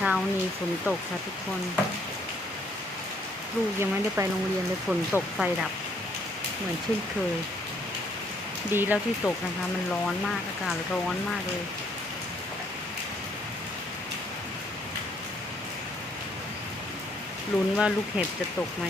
ช้านี้ฝนตกค่ะทุกคน ลูกยังไม่ได้ไปโรงเรียนเลยฝนตกไฟดับ เหมือนเช่นเคย ดีแล้วที่ตกนะคะ มันร้อนมากอากาศร้อนมากเลย ลุ้นว่าลูกเห็บจะตกไหม